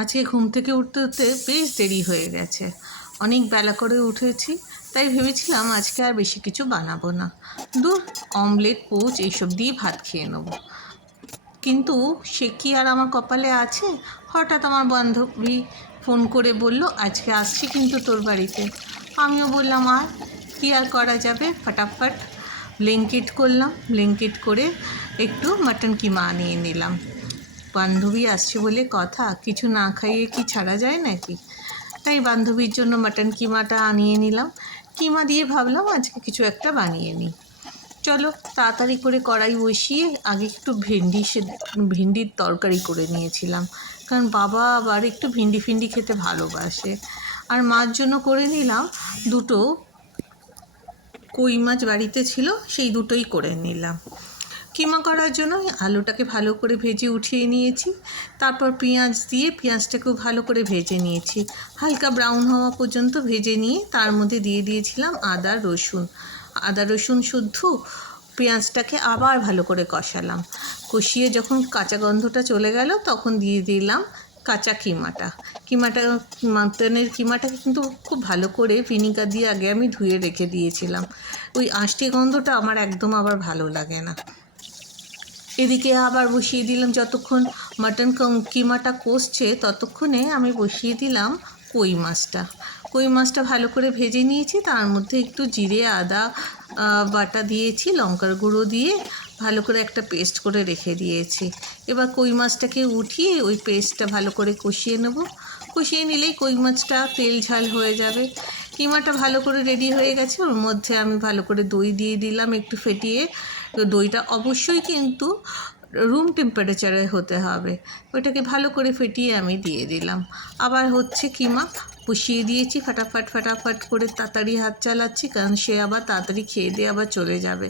আজকে ঘুম থেকে উঠতে উঠতে বেশ দেরি হয়ে গেছে, অনেক বেলা করে উঠেছি। তাই ভেবেছিলাম আজকে আর বেশি কিছু বানাবো না, দূর অমলেট পোচ এইসব দিয়ে ভাত খেয়ে নেবো। কিন্তু সে কি আর আমার কপালে আছে? হঠাৎ আমার বান্ধবী ফোন করে বলল, আজকে আসছি কিন্তু তোর বাড়িতে। আমিও বললাম আর কি আর করা যাবে, ফটাফট ব্লিঙ্কিট করলাম। ব্লিঙ্কিট করে একটু মাটন কিমা আনিয়ে নিলাম। বান্ধবী আসছে বলে কথা, কিছু না খাইয়ে কি ছাড়া যায় নাকি? তাই বান্ধবীর জন্য মাটন কিমাটা আনিয়ে নিলাম। কিমা দিয়ে ভাবলাম আজকে কিছু একটা বানিয়ে নিই। চলো তাড়াতাড়ি করে কড়াই বসিয়ে আগে একটু ভিন্ডির তরকারি করে নিয়েছিলাম, কারণ বাবা আবার একটু ভিন্ডি খেতে ভালোবাসে। আর মার জন্য করে নিলাম দুটো কই মাছ, বাড়িতে ছিল সেই দুটোই করে নিলাম। কিমা করার জন্য আলুটাকে ভালো করে ভেজে উঠিয়ে নিয়েছি, তারপর পেঁয়াজ দিয়ে পেঁয়াজটাকেও ভালো করে ভেজে নিয়েছি, হালকা ব্রাউন হওয়া পর্যন্ত ভেজে নিয়ে তার মধ্যে দিয়ে দিয়েছিলাম আদা রসুন শুদ্ধ। পেঁয়াজটাকে আবার ভালো করে কষালাম, কষিয়ে যখন কাঁচা গন্ধটা চলে গেল তখন দিয়ে দিলাম কাঁচা মাটনের কিমাটাকে কিন্তু খুব ভালো করে ভিনিগার দিয়ে আগে আমি ধুয়ে রেখে দিয়েছিলাম। ওই আষ্টে গন্ধটা আমার একদম আবার ভালো লাগে না। এদিকে আবার বসিয়ে দিলাম, যতক্ষণ মাটন কিমাটা কষছে ততক্ষণে আমি বসিয়ে দিলাম কই মাছটা ভালো করে ভেজে নিয়েছি, তার মধ্যে একটু জিরে আদা বাটা দিয়েছি, লঙ্কার গুঁড়ো দিয়ে ভালো করে একটা পেস্ট করে রেখে দিয়েছি। এবার কই মাছটাকে উঠিয়ে ওই পেস্টটা ভালো করে কষিয়ে নেব। কষিয়ে নিলেই কই মাছটা তেল ঝাল হয়ে যাবে। কিমাটা ভালো করে রেডি হয়ে গেছে, ওর মধ্যে আমি ভালো করে দই দিয়ে দিলাম একটু ফেটিয়ে। দইটা অবশ্যই কিন্তু রুম টেম্পারেচারে হতে হবে। ওইটাকে ভালো করে ফেটিয়ে আমি দিয়ে দিলাম। আবার হচ্ছে কিমা বসিয়ে দিয়েছি, ফাটাফাট করে তাড়াতাড়ি হাত চালাচ্ছি, কারণ সে আবার তাড়াতাড়ি খেয়ে দিয়ে আবার চলে যাবে।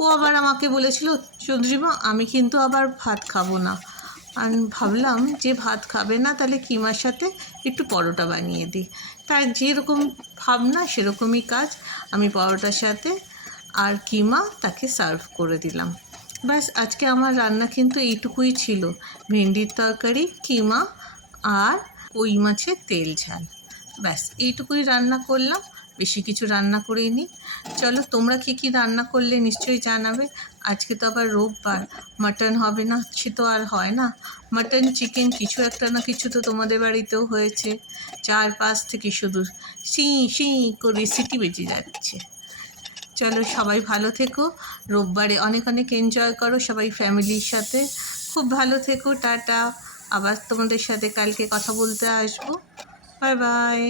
ও আবার আমাকে বলেছিল, চন্দ্রিমা আমি কিন্তু আবার ভাত খাবো না। আর ভাবলাম যে ভাত খাবে না, তাহলে কিমার সাথে একটু পরোটা বানিয়ে দিই। তাই যেরকম ভাবনা সেরকমই কাজ, আমি পরোটার সাথে আর কিমা তাকে সার্ভ করে দিলাম। ব্যাস আজকে আমার রান্না কিন্তু এইটুকুই ছিল, ভেন্ডির তরকারি, কিমা আর কই মাছের তেল ঝাল। ব্যাস এইটুকুই রান্না করলাম, বেশি কিছু রান্না করিনি। চলো তোমরা কী রান্না করলে নিশ্চয়ই জানাবে। আজকে তো আবার রোববার, মাটন হবে না সে তো আর হয় না। মাটন চিকেন কিছু একটা না কিছু তো তোমাদের বাড়িতেও হয়েছে। চারপাশ থেকে শুধু শিঁ করে সিটি বেজে যাচ্ছে। চলো সবাই ভালো থেকো, রোববারে অনেক এনজয় করো সবাই ফ্যামিলির সাথে। খুব ভালো থেকো, টাটা। আবার তোমাদের সাথে কালকে কথা বলতে আসবো। Bye bye.